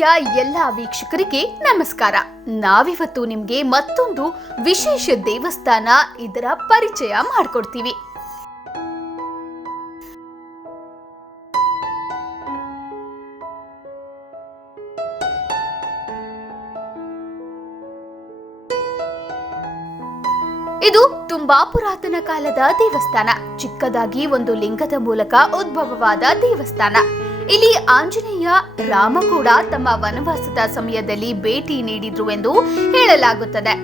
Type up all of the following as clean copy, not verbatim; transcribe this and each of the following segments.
ಟಿವಿಯ ಎಲ್ಲಾ ವೀಕ್ಷಕರಿಗೆ ನಮಸ್ಕಾರ. ನಾವಿವತ್ತು ನಿಮ್ಗೆ ಮತ್ತೊಂದು ವಿಶೇಷ ದೇವಸ್ಥಾನ ಇದರ ಪರಿಚಯ ಮಾಡಿಕೊಡ್ತೀವಿ. ಇದು ತುಂಬಾ ಪುರಾತನ ಕಾಲದ ದೇವಸ್ಥಾನ. ಚಿಕ್ಕದಾಗಿ ಒಂದು ಲಿಂಗದ ಮೂಲಕ ಉದ್ಭವವಾದ ದೇವಸ್ಥಾನ. ಇಲ್ಲಿ ಆಂಜನೇಯ, ರಾಮ ಕೂಡ ತಮ್ಮ ವನವಾಸದ ಸಮಯದಲ್ಲಿ ಭೇಟಿ ನೀಡಿದ್ರು ಎಂದು ಹೇಳಲಾಗುತ್ತದೆ.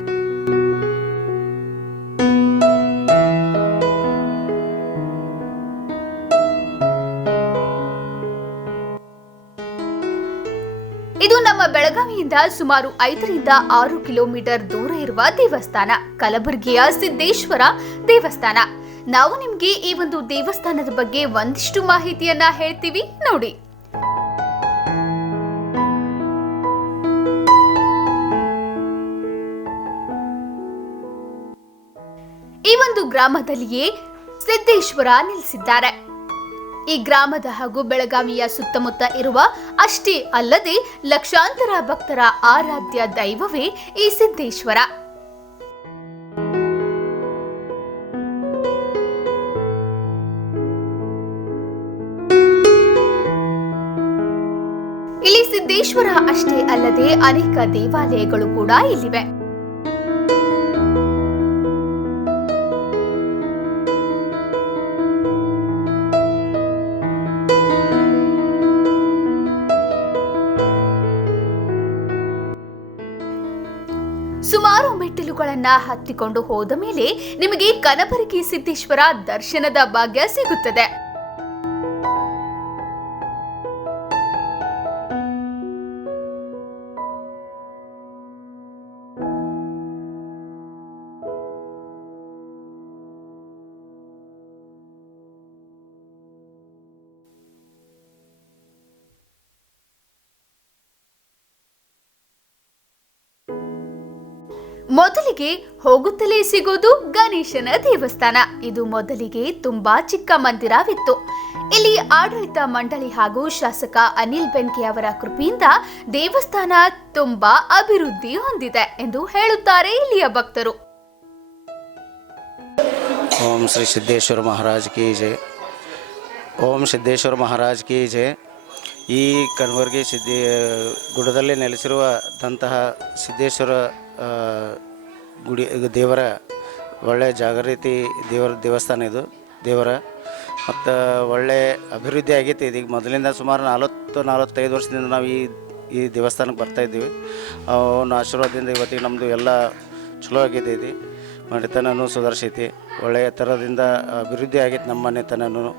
ಇದು ನಮ್ಮ ಬೆಳಗಾವಿಯಿಂದ ಸುಮಾರು 5ರಿಂದ 6 ಕಿಲೋಮೀಟರ್ ದೂರ ಇರುವ ದೇವಸ್ಥಾನ, ಕಲಬುರಗಿಯ ಸಿದ್ದೇಶ್ವರ ದೇವಸ್ಥಾನ. ನಾವು ನಿಮ್ಗೆ ಈ ಒಂದು ದೇವಸ್ಥಾನದ ಬಗ್ಗೆ ಒಂದಿಷ್ಟು ಮಾಹಿತಿಯನ್ನ ಹೇಳ್ತೀವಿ ನೋಡಿ. ಈ ಒಂದು ಗ್ರಾಮದಲ್ಲಿಯೇ ಸಿದ್ದೇಶ್ವರ ನೆಲೆಸಿದ್ದಾರೆ. ಈ ಗ್ರಾಮದ ಹಾಗೂ ಬೆಳಗಾವಿಯ ಸುತ್ತಮುತ್ತ ಇರುವ ಅಷ್ಟೇ ಅಲ್ಲದೆ ಲಕ್ಷಾಂತರ ಭಕ್ತರ ಆರಾಧ್ಯ ದೈವವೇ ಈ ಸಿದ್ದೇಶ್ವರ. ಇಲ್ಲಿ ಸಿದ್ದೇಶ್ವರ ಅಷ್ಟೇ ಅಲ್ಲದೆ ಅನೇಕ ದೇವಾಲಯಗಳು ಕೂಡ ಇಲ್ಲಿವೆ. ಸುಮಾರು ಮೆಟ್ಟಿಲುಗಳನ್ನ ಹತ್ತಿಕೊಂಡು ಹೋದ ಮೇಲೆ ನಿಮಗೆ ಕನಬರಗಿ ಸಿದ್ದೇಶ್ವರ ದರ್ಶನದ ಭಾಗ್ಯ ಸಿಗುತ್ತದೆ. ಮೊದಲಿಗೆ ಹೋಗುತ್ತಲೇ ಸಿಗೋದು ಗಣೇಶನ ದೇವಸ್ಥಾನ. ಇದು ಮೊದಲಿಗೆ ತುಂಬಾ ಚಿಕ್ಕ ಮಂದಿರವಿತ್ತು. ಇಲ್ಲಿ ಆಡಳಿತ ಮಂಡಳಿ ಹಾಗೂ ಶಾಸಕ ಅನಿಲ್ ಬೆನ್ಕೆ ಅವರ ಕೃಪೆಯಿಂದ ದೇವಸ್ಥಾನ ತುಂಬಾ ಅಭಿವೃದ್ಧಿ ಹೊಂದಿದೆ ಎಂದು ಹೇಳುತ್ತಾರೆ ಇಲ್ಲಿಯ ಭಕ್ತರು. ಓಂ ಶ್ರೀ ಸಿದ್ದೇಶ್ವರ ಮಹಾರಾಜ್ ಕಿ ಜೈ. ಓಂ ಸಿದ್ದೇಶ್ವರ ಮಹಾರಾಜ್ ಕಿ ಜೈ. ಈ ಕನಬರಗಿ ಗುಡದಲ್ಲಿ ನೆಲೆಸಿರುವಂತಹ ಸಿದ್ದೇಶ್ವರ ಗುಡಿ ದೇವರ ಒಳ್ಳೆಯ ಜಾಗೃತಿ ದೇವಸ್ಥಾನ ಇದು ದೇವರ. ಮತ್ತು ಒಳ್ಳೆಯ ಅಭಿವೃದ್ಧಿ ಆಗೈತಿ. ಇದೀಗ ಮೊದಲಿಂದ ಸುಮಾರು 40-45 ವರ್ಷದಿಂದ ನಾವು ಈ ದೇವಸ್ಥಾನಕ್ಕೆ ಬರ್ತಾಯಿದ್ದೀವಿ. ಅವನ ಆಶೀರ್ವಾದದಿಂದ ಇವತ್ತಿಗೆ ನಮ್ಮದು ಎಲ್ಲ ಚಲೋ ಆಗೈತೆ. ಇದು ಮನೆತನೂ ಸುಧಾರಿಸೈತಿ. ಒಳ್ಳೆಯ ಥರದಿಂದ ಅಭಿವೃದ್ಧಿ ಆಗೈತೆ ನಮ್ಮ ಮನೆತನೂ.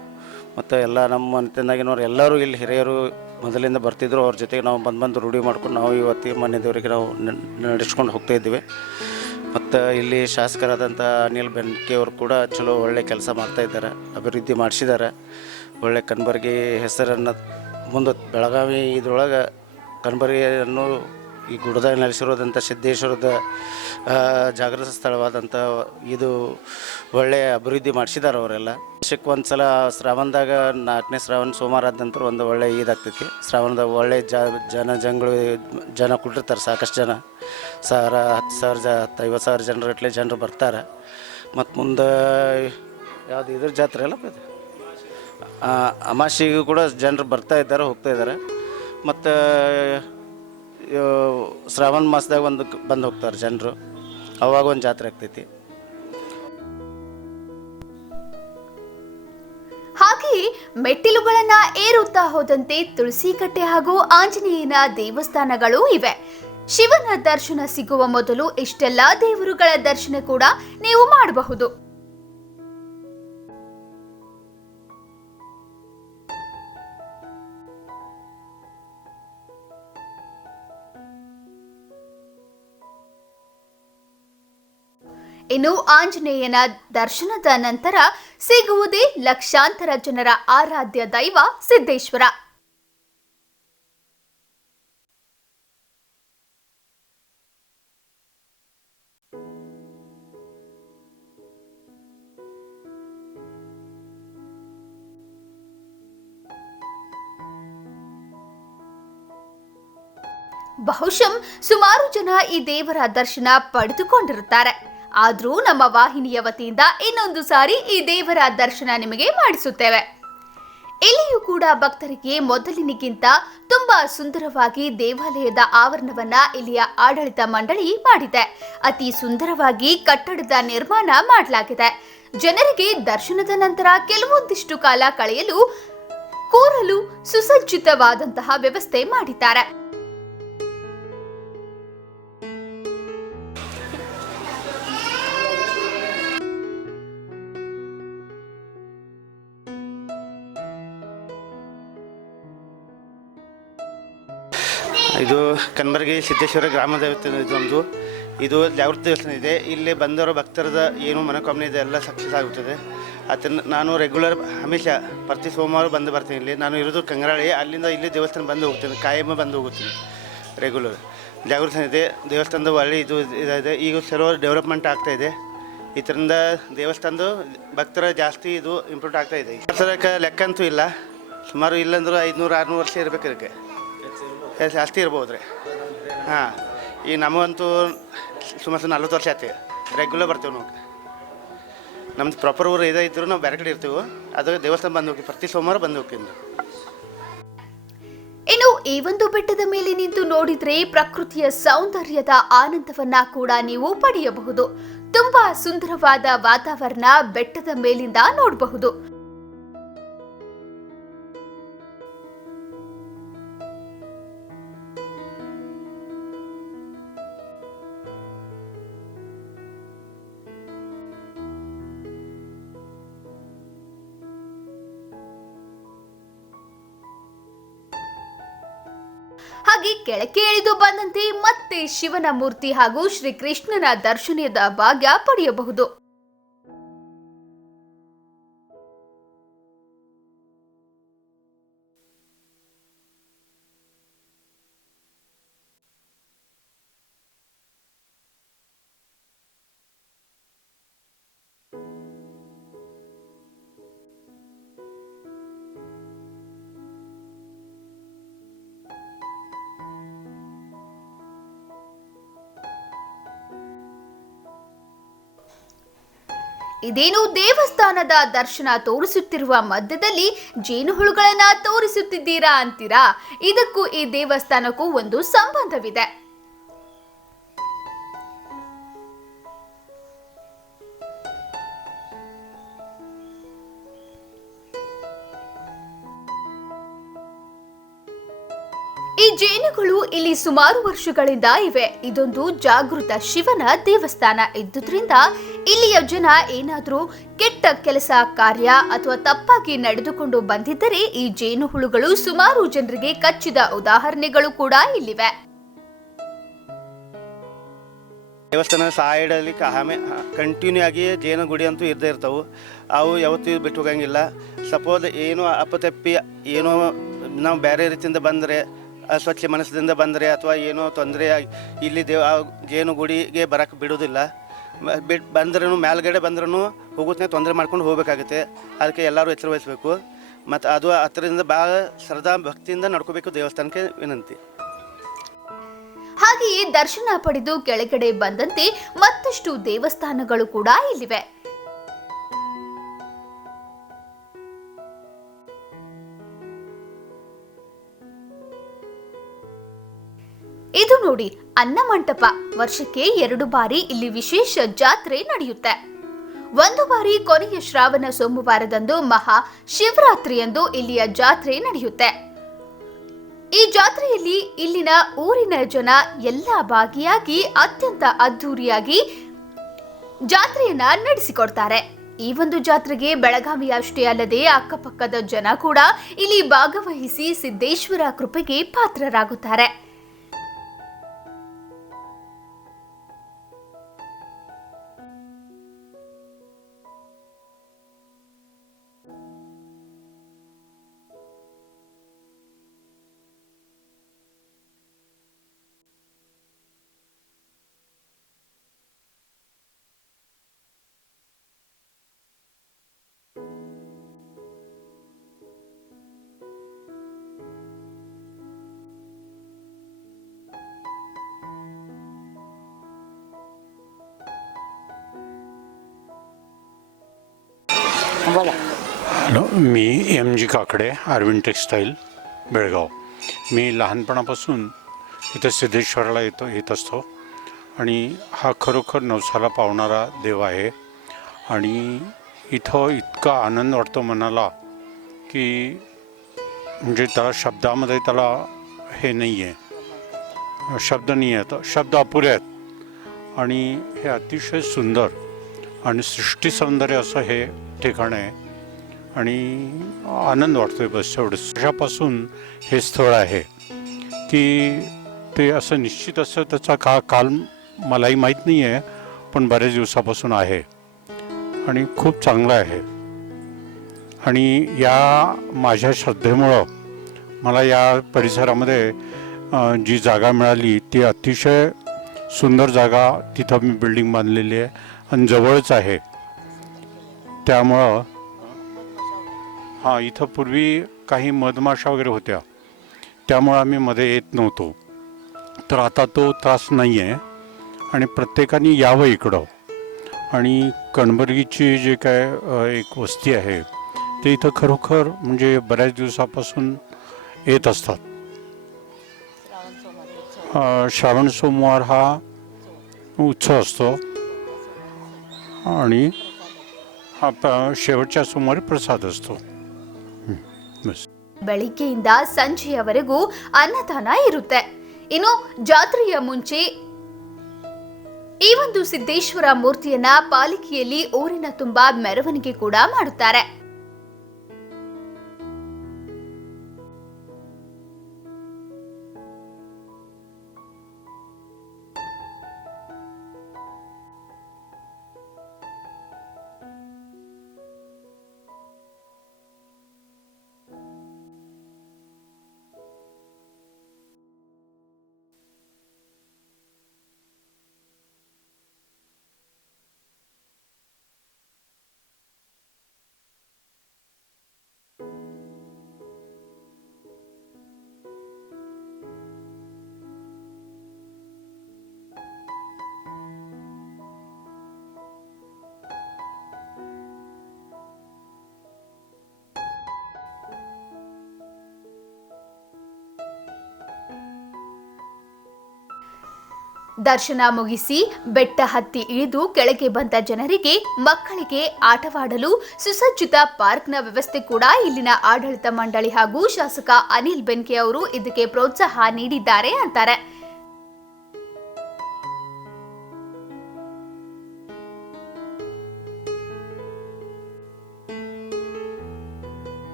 ಮತ್ತು ಎಲ್ಲ ನಮ್ಮ ಮನೆತನದಾಗಿನವ್ರು ಎಲ್ಲರೂ ಇಲ್ಲಿ ಹಿರಿಯರು ಮೊದಲಿಂದ ಬರ್ತಿದ್ರು. ಅವ್ರ ಜೊತೆಗೆ ನಾವು ಬಂದು ರೂಢಿ ಮಾಡ್ಕೊಂಡು ನಾವು ಇವತ್ತಿಗೆ ಮನೆ ದೇವರಿಗೆ ನಾವು ನಡೆಸ್ಕೊಂಡು ಹೋಗ್ತಾಯಿದ್ದೀವಿ. ಮತ್ತು ಇಲ್ಲಿ ಶಾಸಕರಾದಂಥ ಅನಿಲ್ ಬೆನ್ಕೆ ಅವರು ಕೂಡ ಚಲೋ ಒಳ್ಳೆ ಕೆಲಸ ಮಾಡ್ತಾಯಿದ್ದಾರೆ, ಅಭಿವೃದ್ಧಿ ಮಾಡಿಸಿದ್ದಾರೆ. ಒಳ್ಳೆ ಕನಬರಗಿ ಹೆಸರನ್ನು ಮುಂದೆ ಬೆಳಗಾವಿ ಇದ್ರೊಳಗೆ ಕನಬರಗಿಯನ್ನು ಈ ಗುಡದಾಗ ನೆಲೆಸಿರೋದಂಥ ಸಿದ್ದೇಶ್ವರದ ಜಾಗೃತ ಸ್ಥಳವಾದಂಥ ಇದು ಒಳ್ಳೆಯ ಅಭಿವೃದ್ಧಿ ಮಾಡಿಸಿದ್ದಾರೆ ಅವರೆಲ್ಲ. ವರ್ಷಕ್ಕೆ ಒಂದು ಸಲ ಶ್ರಾವಣದಾಗ 4ನೇ ಶ್ರಾವಣ ಸೋಮವಾರ ಆದ ನಂತರ ಒಂದು ಒಳ್ಳೆ ಇದಾಗ್ತೈತಿ. ಶ್ರಾವಣದಾಗ ಒಳ್ಳೆ ಜನ ಕೊಟ್ಟಿರ್ತಾರೆ. ಸಾಕಷ್ಟು ಜನ 10,000-50,000 ಜನರಟ್ಲೆ ಜನರು ಬರ್ತಾರೆ. ಮತ್ತು ಮುಂದೆ ಯಾವುದು ಇದ್ರ ಜಾತ್ರೆ ಅಲ್ಲ ಇದು ಅಮಾವಾಸ್ಯೆಗೂ ಕೂಡ ಜನರು ಬರ್ತಾಯಿದ್ದಾರೆ, ಹೋಗ್ತಾಯಿದ್ದಾರೆ. ಮತ್ತು ಶ್ರಾವಣ ಮಾಸದಾಗ ಬಂದು ಹೋಗ್ತಾರೆ ಜನರು. ಅವಾಗ ಒಂದು ಜಾತ್ರೆ ಆಗ್ತೈತಿ. ಹಾಗೆಯೇ ಮೆಟ್ಟಿಲುಗಳನ್ನ ಏರುತ್ತಾ ಹೋದಂತೆ ತುಳಸಿಕಟ್ಟೆ ಹಾಗೂ ಆಂಜನೇಯನ ದೇವಸ್ಥಾನಗಳು ಇವೆ. ಶಿವನ ದರ್ಶನ ಸಿಗುವ ಮೊದಲು ಇಷ್ಟೆಲ್ಲಾ ದೇವರುಗಳ ದರ್ಶನ ಕೂಡ ನೀವು ಮಾಡಬಹುದು. ಇನ್ನು ಆಂಜನೇಯನ ದರ್ಶನದ ನಂತರ ಸಿಗುವುದೇ ಲಕ್ಷಾಂತರ ಜನರ ಆರಾಧ್ಯ ದೈವ ಸಿದ್ದೇಶ್ವರ. ಬಹುಶಃ ಸುಮಾರು ಜನ ಈ ದೇವರ ದರ್ಶನ ಪಡೆದುಕೊಂಡಿರುತ್ತಾರೆ. ಆದ್ರೂ ನಮ್ಮ ವಾಹಿನಿಯ ವತಿಯಿಂದ ಇನ್ನೊಂದು ಸಾರಿ ಈ ದೇವರ ದರ್ಶನ ನಿಮಗೆ ಮಾಡಿಸುತ್ತೇವೆ. ಇಲ್ಲಿಯೂ ಕೂಡ ಭಕ್ತರಿಗೆ ಮೊದಲಿನಿಗಿಂತ ತುಂಬಾ ಸುಂದರವಾಗಿ ದೇವಾಲಯದ ಆವರಣವನ್ನ ಇಲ್ಲಿಯ ಆಡಳಿತ ಮಂಡಳಿ ಮಾಡಿದೆ. ಅತಿ ಸುಂದರವಾಗಿ ಕಟ್ಟಡದ ನಿರ್ಮಾಣ ಮಾಡಲಾಗಿದೆ. ಜನರಿಗೆ ದರ್ಶನದ ನಂತರ ಕೆಲವೊಂದಿಷ್ಟು ಕಾಲ ಕಳೆಯಲು ಕೂರಲು ಸುಸಜ್ಜಿತವಾದಂತಹ ವ್ಯವಸ್ಥೆ ಮಾಡಿದ್ದಾರೆ. ಇದು ಕನಬರಗಿ ಸಿದ್ದೇಶ್ವರ ಗ್ರಾಮ ದೇವಸ್ಥಾನ. ಇದೊಂದು ಇದು ಜಾಗೃತ ದೇವಸ್ಥಾನ ಇದೆ. ಇಲ್ಲಿ ಬಂದವರ ಭಕ್ತರದ ಏನು ಮನೋಕಾಮನೆ ಇದೆ ಎಲ್ಲ ಸಕ್ಸಸ್ ಆಗುತ್ತದೆ. ಅದನ್ನು ನಾನು ರೆಗ್ಯುಲರ್ ಹಮೇಶ ಪ್ರತಿ ಸೋಮವಾರ ಬರ್ತೀನಿ. ಇಲ್ಲಿ ನಾನು ಇರೋದು ಕಂಗ್ರಾಳಿ, ಅಲ್ಲಿಂದ ಇಲ್ಲಿ ದೇವಸ್ಥಾನ ಬಂದು ಹೋಗ್ತೀನಿ, ಕಾಯಂ ಬಂದು ಹೋಗ್ತೀನಿ ರೆಗ್ಯುಲರ್. ಜಾಗೃತ ಇದೆ ದೇವಸ್ಥಾನದ ಒಳ್ಳೆ ಇದು ಇದೆ. ಈಗ ಸರ್ವ ಡೆವಲಪ್ಮೆಂಟ್ ಆಗ್ತಾಯಿದೆ. ಇದರಿಂದ ದೇವಸ್ಥಾನದ ಭಕ್ತರ ಜಾಸ್ತಿ ಇದು ಇಂಪ್ರೂವ್ ಆಗ್ತಾಯಿದೆ. ಸರ್ಕ ಲೆಕ್ಕ ಅಂತೂ ಇಲ್ಲ, ಸುಮಾರು ಇಲ್ಲಂದ್ರೂ 500-600 ವರ್ಷ ಇರಬೇಕು. ಇದಕ್ಕೆ ಜಾಸ್ತಿ ಇರ್ಬೋದು ರೀ. ಹಾಂ, ಈ ನಮಗಂತೂ ಸುಮಾರು 40 ವರ್ಷ ಆಯ್ತು ರೆಗ್ಯುಲರ್ ಬರ್ತೀವಿ ನಾವು. ನಮ್ದು ಪ್ರಾಪರ್ ಊರು ಇದ್ದರೂ ನಾವು ಬೇರೆ ಕಡೆ ಇರ್ತೀವಿ. ಅದು ದೇವಸ್ಥಾನ ಬಂದು ಹೋಗಿ ಪ್ರತಿ ಸೋಮವಾರ ಬಂದು ಹೋಗ್ತೀವಿ. ಇನ್ನು ಈ ಒಂದು ಬೆಟ್ಟದ ಮೇಲೆ ನಿಂತು ನೋಡಿದ್ರೆ ಪ್ರಕೃತಿಯ ಸೌಂದರ್ಯದ ಆನಂದವನ್ನ ಕೂಡ ನೀವು ಪಡೆಯಬಹುದು. ತುಂಬಾ ಸುಂದರವಾದ ವಾತಾವರಣ ಬೆಟ್ಟದ ಮೇಲಿಂದ ನೋಡಬಹುದು. ಹಾಗೆ ಕೆಳಕ್ಕೆ ಇಳಿದು ಬಂದಂತೆ ಮತ್ತೆ ಶಿವನ ಮೂರ್ತಿ ಹಾಗೂ ಶ್ರೀಕೃಷ್ಣನ ದರ್ಶನದ ಭಾಗ್ಯ ಪಡೆಯಬಹುದು. ಇದೇನು ದೇವಸ್ಥಾನದ ದರ್ಶನ ತೋರಿಸುತ್ತಿರುವ ಮಧ್ಯದಲ್ಲಿ ಜೇನುಹುಳುಗಳನ್ನ ತೋರಿಸುತ್ತಿದ್ದೀರಾ ಅಂತೀರಾ? ಇದಕ್ಕೂ ಈ ದೇವಸ್ಥಾನಕ್ಕೂ ಒಂದು ಸಂಬಂಧವಿದೆ. ಈ ಜೇನುಗಳು ಇಲ್ಲಿ ಸುಮಾರು ವರ್ಷಗಳಿಂದ ಇವೆ. ಇದೊಂದು ಜಾಗೃತ ಶಿವನ ದೇವಸ್ಥಾನ ಇದ್ದುದರಿಂದ ಇಲ್ಲಿಯ ಜನ ಏನಾದರೂ ಕೆಟ್ಟ ಕೆಲಸ ಕಾರ್ಯ ಅಥವಾ ತಪ್ಪಾಗಿ ನಡೆದುಕೊಂಡು ಬಂದಿದ್ದರೆ ಈ ಜೇನುಹುಳುಗಳು ಸುಮಾರು ಜನರಿಗೆ ಕಚ್ಚಿದ ಉದಾಹರಣೆಗಳು ಕೂಡ ಇಲ್ಲಿವೆ. ದೇವಸ್ಥಾನದ ಸೈಡಲ್ಲಿ ಕಂಟಿನ್ಯೂ ಆಗಿ ಜೇನು ಗುಡಿ ಅಂತೂ ಇದ್ದೇ ಇರ್ತಾವೆ. ಅವು ಯಾವತ್ತೂ ಬಿಟ್ಟು ಹೋಗಂಗಿಲ್ಲ. ಸಪೋಸ್ ಏನೋ ಅಪ್ಪತಪ್ಪಿ ಏನೋ ನಾವು ಬೇರೆ ರೀತಿಯಿಂದ ಬಂದರೆ, ಸ್ವಚ್ಛ ಮನಸ್ಸಿನಿಂದ ಬಂದರೆ ಅಥವಾ ಏನೋ ತೊಂದರೆ ಇಲ್ಲಿ ಜೇನು ಗುಡಿಗೆ ಬರೋಕ್ಕೆ ಬಿಡೋದಿಲ್ಲ. ಬಂದ್ರೂ ಮೇಲ್ಗಡೆ ಬಂದ್ರೂ ಹೋಗೋದನ್ನೇ ತೊಂದರೆ ಮಾಡ್ಕೊಂಡು ಹೋಗಬೇಕಾಗುತ್ತೆ. ಅದಕ್ಕೆ ಎಲ್ಲರೂ ಎಚ್ಚರ ವಹಿಸಬೇಕು. ಮತ್ತು ಅದು ಹತ್ತಿರದಿಂದ ಭಾಳ ಶ್ರದ್ಧಾ ಭಕ್ತಿಯಿಂದ ನಡ್ಕೋಬೇಕು ದೇವಸ್ಥಾನಕ್ಕೆ ವಿನಂತಿ. ಹಾಗೆಯೇ ದರ್ಶನ ಪಡೆದು ಕೆಳಗಡೆ ಬಂದಂತೆ ಮತ್ತಷ್ಟು ದೇವಸ್ಥಾನಗಳು ಕೂಡ ಇಲ್ಲಿವೆ. ಇದು ನೋಡಿ ಅನ್ನಮಂಟಪ. ವರ್ಷಕ್ಕೆ 2 ಬಾರಿ ಇಲ್ಲಿ ವಿಶೇಷ ಜಾತ್ರೆ ನಡೆಯುತ್ತೆ. ಒಂದು ಬಾರಿ ಕೊನೆಯ ಶ್ರಾವಣ ಸೋಮವಾರದಂದು ಮಹಾ ಶಿವರಾತ್ರಿಯಂದು ಇಲ್ಲಿಯ ಜಾತ್ರೆ ನಡೆಯುತ್ತೆ. ಈ ಜಾತ್ರೆಯಲ್ಲಿ ಇಲ್ಲಿನ ಊರಿನ ಜನ ಎಲ್ಲ ಭಾಗಿಯಾಗಿ ಅತ್ಯಂತ ಅದ್ಧೂರಿಯಾಗಿ ಜಾತ್ರೆಯನ್ನ ನಡೆಸಿಕೊಡ್ತಾರೆ. ಈ ಒಂದು ಜಾತ್ರೆಗೆ ಬೆಳಗಾವಿ ಅಷ್ಟೇ ಅಲ್ಲದೆ ಅಕ್ಕಪಕ್ಕದ ಜನ ಕೂಡ ಇಲ್ಲಿ ಭಾಗವಹಿಸಿ ಸಿದ್ದೇಶ್ವರ ಕೃಪೆಗೆ ಪಾತ್ರರಾಗುತ್ತಾರೆ. बोला. हॅलो, मी M G Kakade, Arvind textile, Belgaum. मी लहानपणापासून इथं सिद्धेश्वराला येत असतो आणि हा खरोखर नवसाला पावणारा देव आहे. आणि इथं इतका आनंद वाटतो मनाला की म्हणजे त्याला शब्दामध्ये त्याला हे नाही आहे, शब्द नाही आहेत, शब्द अपुरे आहेत. आणि हे अतिशय सुंदर आणि सृष्टी सौंदर्य असं हे ठिकाण आहे आणि आनंद वाटतो आहे. बस एवढंच. वर्षापासून हे स्थळ आहे की ते असं निश्चित असं त्याचा काल मलाही माहीत नाही आहे, पण बऱ्याच दिवसापासून आहे आणि खूप चांगलं आहे. आणि या माझ्या श्रद्धेमुळं मला या परिसरामध्ये जी जागा मिळाली ती अतिशय सुंदर जागा, तिथं मी बिल्डिंग बांधलेली आहे आणि जवळच आहे. त्यामुळं हां, इथं पूर्वी काही मधमाशा वगैरे होत्या, त्यामुळं आम्ही मध्ये येत नव्हतो. तर आता तो त्रास नाही आहे आणि प्रत्येकाने यावं इकडं. आणि कणबर्गीची जे काय एक वस्ती आहे ते इथं खरोखर म्हणजे बऱ्याच दिवसापासून येत असतात. श्रावण सोमवार हा उत्सव असतो आणि हा शेवटच्या सोमवारी प्रसाद असतो. बस. ಬೆಳಿಗ್ಗೆಯಿಂದ ಸಂಜೆಯವರೆಗೂ ಅನ್ನದಾನ ಇರುತ್ತೆ. ಇನ್ನು ಜಾತ್ರೆಯ ಮುಂಚೆ ಈ ಒಂದು ಸಿದ್ದೇಶ್ವರ ಮೂರ್ತಿಯನ್ನ ಪಾಲಿಕೆಯಲ್ಲಿ ಊರಿನ ತುಂಬಾ ಮೆರವಣಿಗೆ ಕೂಡ ಮಾಡುತ್ತಾರೆ. ದರ್ಶನ ಮುಗಿಸಿ ಬೆಟ್ಟ ಹತ್ತಿ ಇಳಿದು ಕೆಳಗೆ ಬಂದ ಜನರಿಗೆ ಮಕ್ಕಳಿಗೆ ಆಟವಾಡಲು ಸುಸಜ್ಜಿತ ಪಾರ್ಕ್ನ ವ್ಯವಸ್ಥೆ ಕೂಡ ಇಲ್ಲಿನ ಆಡಳಿತ ಮಂಡಳಿ ಹಾಗೂ ಶಾಸಕ ಅನಿಲ್ ಬೆನ್ಕೆ ಅವರು ಇದಕ್ಕೆ ಪ್ರೋತ್ಸಾಹ ನೀಡಿದ್ದಾರೆ ಅಂತಾರೆ.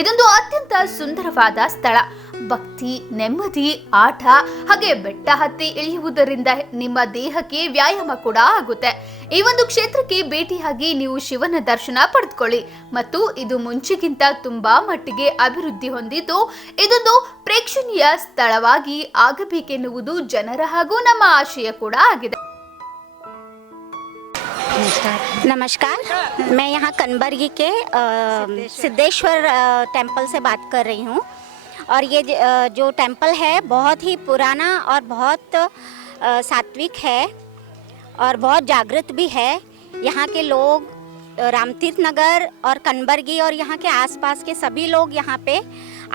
ಇದೊಂದು ಅತ್ಯಂತ ಸುಂದರವಾದ ಸ್ಥಳ. ಭಕ್ತಿ, ನೆಮ್ಮದಿ, ಆಟ ಹಾಗೆ ಬೆಟ್ಟ ಹತ್ತಿ ಇಳಿಯುವುದರಿಂದ ನಿಮ್ಮ ದೇಹಕ್ಕೆ ವ್ಯಾಯಾಮ ಕೂಡ ಆಗುತ್ತೆ. ಈ ಒಂದು ಕ್ಷೇತ್ರಕ್ಕೆ ಭೇಟಿಯಾಗಿ ನೀವು ಶಿವನ ದರ್ಶನ ಪಡೆದುಕೊಳ್ಳಿ. ಮತ್ತು ಇದು ಮುಂಚೆಗಿಂತ ತುಂಬಾ ಮಟ್ಟಿಗೆ ಅಭಿವೃದ್ಧಿ ಹೊಂದಿದ್ದು ಇದೊಂದು ಪ್ರೇಕ್ಷಣೀಯ ಸ್ಥಳವಾಗಿ ಆಗಬೇಕೆನ್ನುವುದು ಜನರ ಹಾಗೂ ನಮ್ಮ ಆಶಯ ಕೂಡ ಆಗಿದೆ. नमस्कार, मैं यहाँ कनबर्गी के सिद्धेश्वर टेम्पल से बात कर रही हूँ. और ये जो टेम्पल है बहुत ही पुराना और बहुत सात्विक है और बहुत जागृत भी है. यहाँ के लोग रामतीर्थ नगर और कनबर्गी और यहाँ के आसपास के सभी लोग यहाँ पे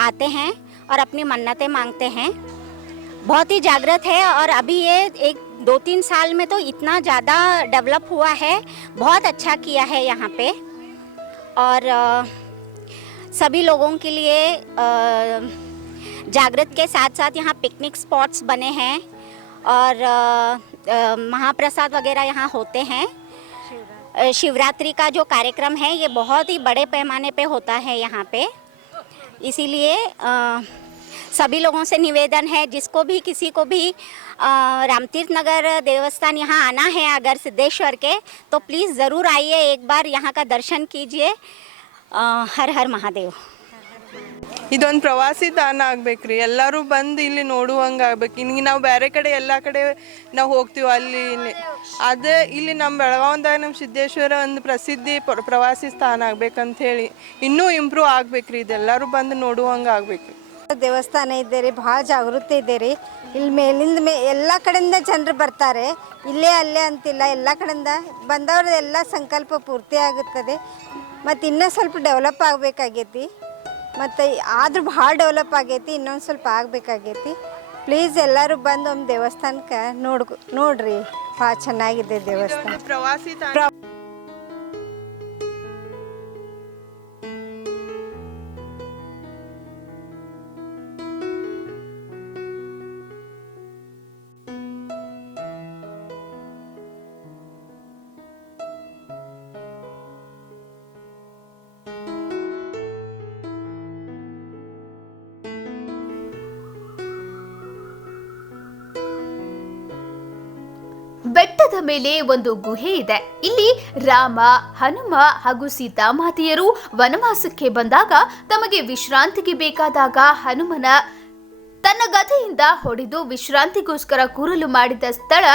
आते हैं और अपनी मन्नतें मांगते हैं. बहुत ही जागृत है और अभी ये 1-2-3 साल में तो इतना ज़्यादा डेवलप हुआ है, बहुत अच्छा किया है यहाँ पे. और सभी लोगों के लिए जागृत के साथ साथ यहाँ पिकनिक स्पॉट्स बने हैं और महाप्रसाद वगैरह यहाँ होते हैं. शिवरात्रि का जो कार्यक्रम है ये बहुत ही बड़े पैमाने पे होता है यहाँ पे. इसीलिए सभी लोगों से निवेदन है, जिसको भी किसी को भी रामतीर्थ नगर देवस्थान यहाँ आना है अगर सिद्धेश्वर के, तो प्लीज़ ज़रूर आइए, एक बार यहाँ का दर्शन कीजिए. हर हर महादेव. ಇದೊಂದು ಪ್ರವಾಸಿ ತಾಣ ಆಗ್ಬೇಕ್ರಿ. ಎಲ್ಲರೂ ಬಂದು ಇಲ್ಲಿ ನೋಡುವಂಗೆ ಆಗ್ಬೇಕು. ಇನ್ನು ನಾವು ಬೇರೆ ಕಡೆ ಎಲ್ಲ ಕಡೆ ನಾವು ಹೋಗ್ತೀವಿ ಅಲ್ಲಿ ಅದೇ ಇಲ್ಲಿ ನಮ್ಮ ಬೆಳಗಾವಿದಾಗ ನಮ್ಮ ಸಿದ್ದೇಶ್ವರ ಒಂದು ಪ್ರಸಿದ್ಧಿ ಪ್ರವಾಸಿ ಸ್ಥಾನ ಆಗ್ಬೇಕಂತ ಹೇಳಿ ಇನ್ನೂ ಇಂಪ್ರೂವ್ ಆಗ್ಬೇಕ್ರಿ. ಇದೆಲ್ಲರೂ ಬಂದು ನೋಡುವಂಗೆ ಆಗ್ಬೇಕು. ದೇವಸ್ಥಾನ ಇದೆ ರೀ, ಭಾಳ ಜಾಗೃತಿ ಇದೆ ರೀ. ಇಲ್ಲಿ ಮೇಲಿಂದ ಎಲ್ಲ ಕಡೆಯಿಂದ ಜನರು ಬರ್ತಾರೆ, ಇಲ್ಲೇ ಅಲ್ಲೇ ಅಂತಿಲ್ಲ, ಎಲ್ಲ ಕಡೆಯಿಂದ ಬಂದವ್ರದ್ದೆಲ್ಲ ಸಂಕಲ್ಪ ಪೂರ್ತಿ ಆಗುತ್ತದೆ. ಮತ್ತು ಇನ್ನೂ ಸ್ವಲ್ಪ ಡೆವಲಪ್ ಆಗಬೇಕಾಗೈತಿ. ಮತ್ತು ಆದರೂ ಭಾಳ ಡೆವಲಪ್ ಆಗೈತಿ, ಇನ್ನೊಂದು ಸ್ವಲ್ಪ ಆಗಬೇಕಾಗೈತಿ. ಪ್ಲೀಸ್ ಎಲ್ಲರೂ ಬಂದು ಒಂದು ದೇವಸ್ಥಾನಕ್ಕೆ ನೋಡ್ರಿ, ಭಾಳ ಚೆನ್ನಾಗಿದೆ ದೇವಸ್ಥಾನ. ಪ್ರವಾಸಿ ತಾಣ ಬೆಟ್ಟದ ಮೇಲೆ ಒಂದು ಗುಹೆ ಇದೆ. ಇಲ್ಲಿ ರಾಮ, ಹನುಮ ಹಾಗೂ ಸೀತಾಮಾತೆಯರು ವನವಾಸಕ್ಕೆ ಬಂದಾಗ ತಮಗೆ ವಿಶ್ರಾಂತಿಗೆ ಬೇಕಾದಾಗ ಹನುಮನ ತನ್ನ ಗದೆಯಿಂದ ಹೊಡೆದು ವಿಶ್ರಾಂತಿಗೋಸ್ಕರ ಕೂರಲು ಮಾಡಿದ ಸ್ಥಳ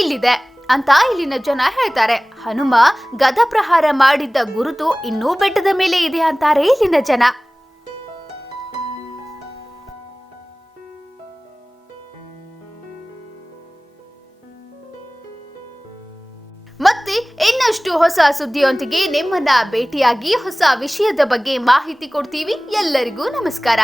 ಇಲ್ಲಿದೆ ಅಂತ ಇಲ್ಲಿನ ಜನ ಹೇಳ್ತಾರೆ. ಹನುಮ ಗದ ಪ್ರಹಾರ ಮಾಡಿದ್ದ ಗುರುತು ಇನ್ನೂ ಬೆಟ್ಟದ ಮೇಲೆ ಇದೆ ಅಂತಾರೆ ಇಲ್ಲಿನ ಜನ. ಮತ್ತೆ ಇನ್ನಷ್ಟು ಹೊಸ ಸುದ್ದಿಯೊಂದಿಗೆ ನಿಮ್ಮನ್ನ ಭೇಟಿಯಾಗಿ ಹೊಸ ವಿಷಯದ ಬಗ್ಗೆ ಮಾಹಿತಿ ಕೊಡ್ತೀವಿ. ಎಲ್ಲರಿಗೂ ನಮಸ್ಕಾರ.